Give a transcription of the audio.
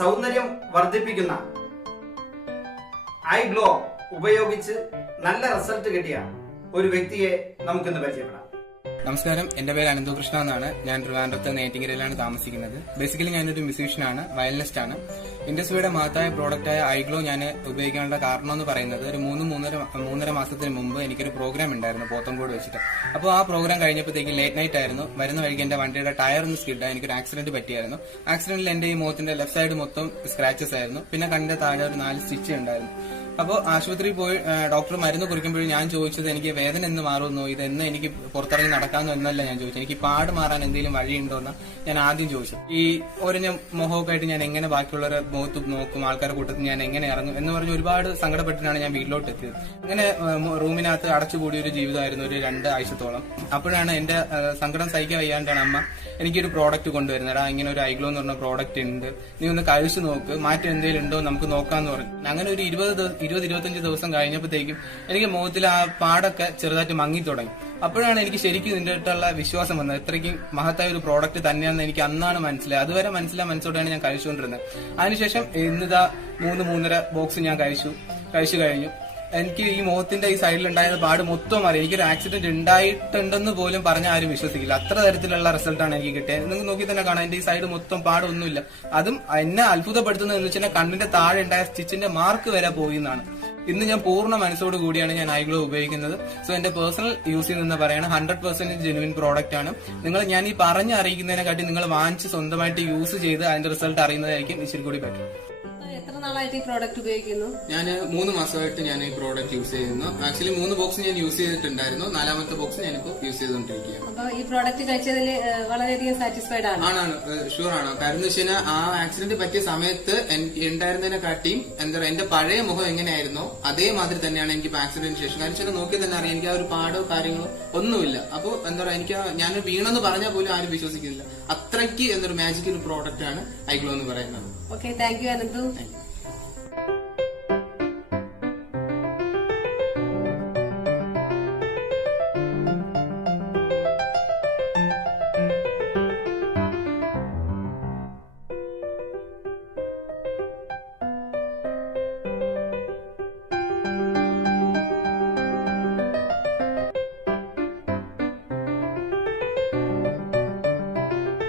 സൗന്ദര്യം വർദ്ധിപ്പിക്കുന്ന I glow ഉപയോഗിച്ച് നല്ല റിസൾട്ട് കിട്ടിയ ഒരു വ്യക്തിയെ നമുക്കിന്ന് പരിചയപ്പെടാം. നമസ്കാരം, എന്റെ പേര് അനന്തകൃഷ്ണ എന്നാണ്. ഞാൻ ട്രിവാൻഡ്രത്ത് നെയ്റ്റിങ്ങരയിലാണ് താമസിക്കുന്നത്. ബേസിക്കലി ഞാനൊരു മ്യൂസീഷ്യനാണ്, വയലിനിസ്റ്റ് ആണ്. ഇൻഡസ്ട്രിയുടെ മഹത്തായ പ്രോഡക്റ്റായ ഐഗ്ലോ ഞാൻ ഉപയോഗിക്കാനുള്ള കാരണം എന്ന് പറയുന്നത് ഒരു മൂന്നര മാസത്തിന് മുമ്പ് എനിക്കൊരു പ്രോഗ്രാം ഉണ്ടായിരുന്നു പോത്തങ്കോട് വെച്ചിട്ട്. അപ്പോൾ ആ പ്രോഗ്രാം കഴിഞ്ഞപ്പോഴത്തേക്ക് ലേറ്റ് നൈറ്റ് ആയിരുന്നു. വരുന്ന വഴിക്ക് എന്റെ വണ്ടിയുടെ ടയർ ഒന്ന് സ്കിഡായി എനിക്കൊരു ആക്സിഡന്റ് പറ്റിയായിരുന്നു. ആക്സിഡന്റിൽ എന്റെ ഈ മുഖത്തിന്റെ ലെഫ്റ്റ് സൈഡ് മൊത്തം സ്ക്രാച്ചസ് ആയിരുന്നു. പിന്നെ കണ്ണിന്റെ താഴെ ഒരു 4 സ്റ്റിച്ച് ഉണ്ടായിരുന്നു. അപ്പോൾ ആശുപത്രിയിൽ പോയി ഡോക്ടർ മരുന്ന് കുറിക്കുമ്പോഴും ഞാൻ ചോദിച്ചത് എനിക്ക് വേദന എന്ന് മാറുന്നു, ഇതെന്ന് എനിക്ക് പുറത്തിറങ്ങി നടക്കാമെന്നോ എന്നല്ല ഞാൻ ചോദിച്ചത്. എനിക്ക് പാട് മാറാൻ എന്തെങ്കിലും വഴിയുണ്ടോ എന്ന് ഞാൻ ആദ്യം ചോദിച്ചു. ഈ ഒരഞ്ഞ മുഖമൊക്കെ ആയിട്ട് ഞാൻ എങ്ങനെ ബാക്കിയുള്ളവരെ മുഖത്ത് നോക്കും, ആൾക്കാരുടെ കൂട്ടത്തിൽ ഞാൻ എങ്ങനെ ഇറങ്ങും എന്ന് പറഞ്ഞ് ഒരുപാട് സങ്കടപ്പെട്ടിട്ടാണ് ഞാൻ വീട്ടിലോട്ട് എത്തിയത്. അങ്ങനെ റൂമിനകത്ത് അടച്ചുകൂടിയ ഒരു ജീവിതമായിരുന്നു ഒരു 2 ആഴ്ചത്തോളം. അപ്പോഴാണ് എന്റെ സങ്കടം സഹിക്കാൻ വയ്യാണ്ടാണ് അമ്മ എനിക്കൊരു പ്രോഡക്റ്റ് കൊണ്ടുവരുന്നത്. ഇങ്ങനെ ഒരു ഐഗ്ലോ എന്ന് പറഞ്ഞ പ്രോഡക്റ്റ് ഉണ്ട്, നീ ഒന്ന് കഴിച്ചു നോക്ക്, മാറ്റം എന്തെങ്കിലും ഉണ്ടോ നമുക്ക് നോക്കാന്ന് പറഞ്ഞു. അങ്ങനെ ഒരു 20-25 ദിവസം കഴിഞ്ഞപ്പോഴത്തേക്കും എനിക്ക് മുഖത്തിൽ ആ പാടൊക്കെ ചെറുതായിട്ട് മങ്ങി തുടങ്ങി. അപ്പോഴാണ് എനിക്ക് ശരിക്കും ഇതിന്റെ അടുത്തുള്ള വിശ്വാസം വന്നത്. ഇത്രയ്ക്കും മഹത്തായ ഒരു പ്രോഡക്റ്റ് തന്നെയാണെന്ന് എനിക്ക് അന്നാണ് മനസ്സിലായത്. അതുവരെ മനസ്സിലോടെയാണ് ഞാൻ കഴിച്ചുകൊണ്ടിരുന്നത്. അതിനുശേഷം ഇന്നിതാ 3-3.5 ബോക്സ് ഞാൻ കഴിച്ചു കഴിഞ്ഞു. എനിക്ക് ഈ മുഖത്തിന്റെ ഈ സൈഡിലുണ്ടായ പാട് മൊത്തം അറിയാം. എനിക്കൊരു ആക്സിഡന്റ് ഉണ്ടായിട്ടുണ്ടെന്ന് പോലും പറഞ്ഞ ആരും വിശ്വസിക്കില്ല. അത്ര തരത്തിലുള്ള റിസൾട്ടാണ് എനിക്ക് കിട്ടിയത്. നിങ്ങൾക്ക് നോക്കി തന്നെ കാണാം, എന്റെ ഈ സൈഡ് മൊത്തം പാടൊന്നുമില്ല. അതും എന്നെ അത്ഭുതപ്പെടുത്തുന്നത് എന്ന് വെച്ചാൽ കണ്ണിന്റെ താഴെ ഉണ്ടായ സ്റ്റിച്ചിന്റെ മാർക്ക് വരെ പോയി എന്നാണ്. ഇന്ന് ഞാൻ പൂർണ്ണ മനസ്സോട് കൂടിയാണ് ഞാൻ ഐഗ്ലോ ഉപയോഗിക്കുന്നത്. സോ എന്റെ പേഴ്സണൽ യൂസിൽ നിന്ന് പറയാണ് 100% ജെനുവിൻ പ്രോഡക്റ്റ് ആണ്. ഞാൻ ഈ അറിയിക്കുന്നതിനെക്കാട്ടി നിങ്ങൾ വാങ്ങിച്ച് സ്വന്തമായിട്ട് യൂസ് ചെയ്ത് അതിന്റെ റിസൾട്ട് അറിയുന്നതായിരിക്കും ഇച്ചിരി കൂടി ബെറ്റർ. എത്ര നാളായിട്ട് ഈ പ്രോഡക്റ്റ് ഉപയോഗിക്കുന്നു? ഞാൻ 3 മാസമായിട്ട് ഞാൻ ഈ പ്രോഡക്റ്റ് യൂസ് ചെയ്യുന്നു. ആക്ച്വലി 3 ബോക്സ് ഞാൻ യൂസ് ചെയ്തിട്ടുണ്ടായിരുന്നു. 4ാമത്തെ ബോക്സ് ഞാനിപ്പോ യൂസ് ചെയ്തുകൊണ്ടിരിക്കുകയാണ്. അപ്പൊ ഈ പ്രോഡക്റ്റ് കഴിച്ചതിൽ വളരെയധികം സാറ്റിസ്ഫൈഡ് ആണ്? ആണ്, ഷുവർ ആണ്. കാരണം എന്ന് വെച്ചാൽ ആ ആക്സിഡന്റ് പറ്റിയ സമയത്ത് ഉണ്ടായിരുന്നതിനെക്കാട്ടിയും എന്റെ പഴയ മുഖം എങ്ങനെയായിരുന്നോ അതേമാതിരി തന്നെയാണ് എനിക്ക് ആക്സിഡന്റിന് ശേഷം. കാരണം വെച്ചാൽ നോക്കി തന്നെ അറിയാം, എനിക്ക് ആ ഒരു പാടോ കാര്യങ്ങളോ ഒന്നുമില്ല. അപ്പൊ എനിക്ക് ഞാൻ വീണെന്ന് പറഞ്ഞാൽ പോലും ആരും വിശ്വസിക്കുന്നില്ല. അത്രയ്ക്ക് മാജിക്കൽ പ്രോഡക്റ്റ് ആണ് ഐഗ്ലോ എന്ന് പറയുന്നത്. Okay, thank you Ananthu.